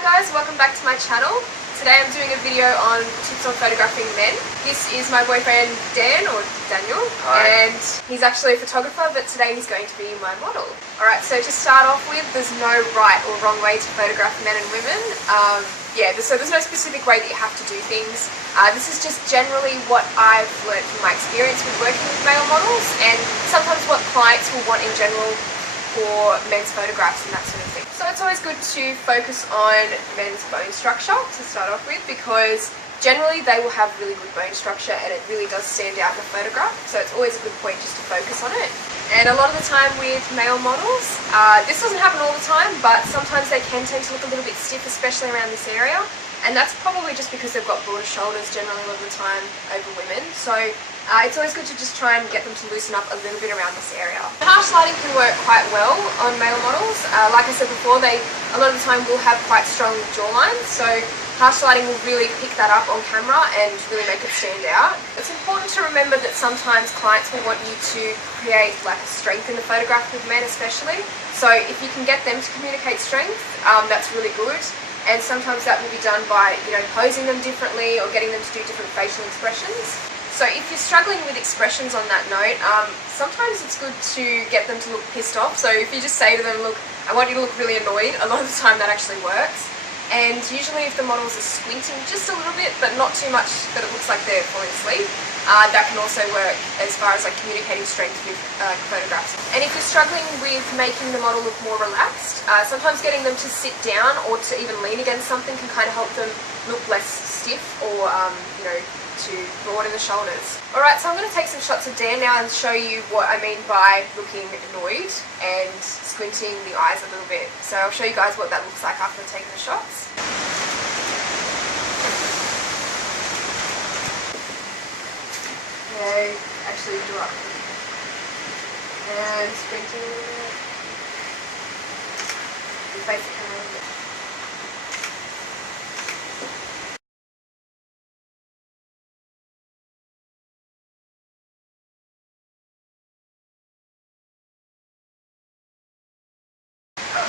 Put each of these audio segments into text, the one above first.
Hi guys, welcome back to my channel. Today I'm doing a video on tips on photographing men. This is my boyfriend Dan, or Daniel. Hi. And he's actually a photographer, but today he's going to be my model. Alright, so to start off with, there's no right or wrong way to photograph men and women. So there's no specific way that you have to do things. This is just generally what I've learned from my experience with working with male models, and sometimes what clients will want in general for men's photographs and that sort of thing. So it's always good to focus on men's bone structure to start off with, because generally they will have really good bone structure and it really does stand out in the photograph. So it's always a good point just to focus on it. And a lot of the time with male models, this doesn't happen all the time, but sometimes they can tend to look a little bit stiff, especially around this area. And that's probably just because they've got broader shoulders generally a lot of the time over women. So it's always good to just try and get them to loosen up a little bit around this area. Harsh lighting can work quite well on male models. Like I said before, they a lot of the time will have quite strong jawlines. So harsh lighting will really pick that up on camera and really make it stand out. It's important to remember that sometimes clients will want you to create like a strength in the photograph with men especially. So if you can get them to communicate strength, that's really good. And sometimes that will be done by, posing them differently or getting them to do different facial expressions. So if you're struggling with expressions on that note, sometimes it's good to get them to look pissed off. So if you just say to them, look, I want you to look really annoyed, a lot of the time that actually works. And usually if the models are squinting just a little bit, but not too much that it looks like they're falling asleep, that can also work as far as like communicating strength with photographs. And if you're struggling with making the model look more relaxed, sometimes getting them to sit down or to even lean against something can kind of help them look less stiff or, to broaden the shoulders. Alright, so I'm going to take some shots of Dan now and show you what I mean by looking annoyed and squinting the eyes a little bit. So I'll show you guys what that looks like after taking the shots. Okay, actually do up. And squinting a little bit. And face the camera a little bit.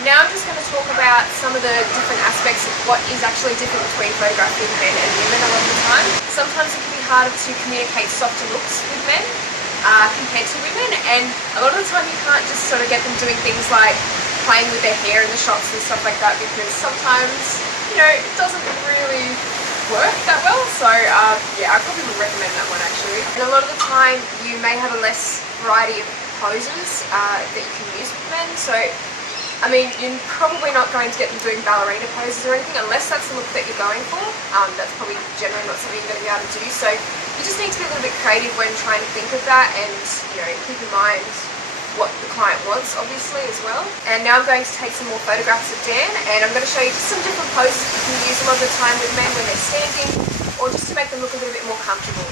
Now I'm just going to talk about some of the different aspects of what is actually different between photographing men and women a lot of the time. Sometimes it can be harder to communicate softer looks with men compared to women, and a lot of the time you can't just sort of get them doing things like playing with their hair in the shots and stuff like that, because sometimes, it doesn't really work that well. So I probably would recommend that one actually. And a lot of the time you may have a less variety of poses that you can use with men. So you're probably not going to get them doing ballerina poses or anything unless that's the look that you're going for. That's probably generally not something you're going to be able to do. So you just need to be a little bit creative when trying to think of that, and keep in mind what the client wants, obviously, as well. And now I'm going to take some more photographs of Dan, and I'm going to show you just some different poses that you can use a lot of the time with men when they're standing, or just to make them look a little bit more comfortable.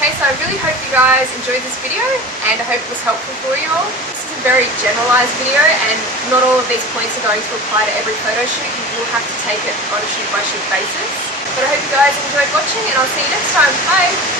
Okay, so I really hope you guys enjoyed this video, and I hope it was helpful for you all. This is a very generalised video, and not all of these points are going to apply to every photo shoot. You will have to take it on a shoot-by-shoot basis. But I hope you guys enjoyed watching, and I'll see you next time. Bye!